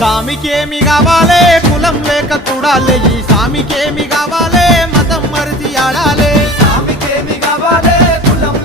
సామికేమి కావాలే కులం లేక చూడాలే ఈ సామికేమి కావాలే మతం మరిచి ఆడాలే సామికేమి కావాలే కులం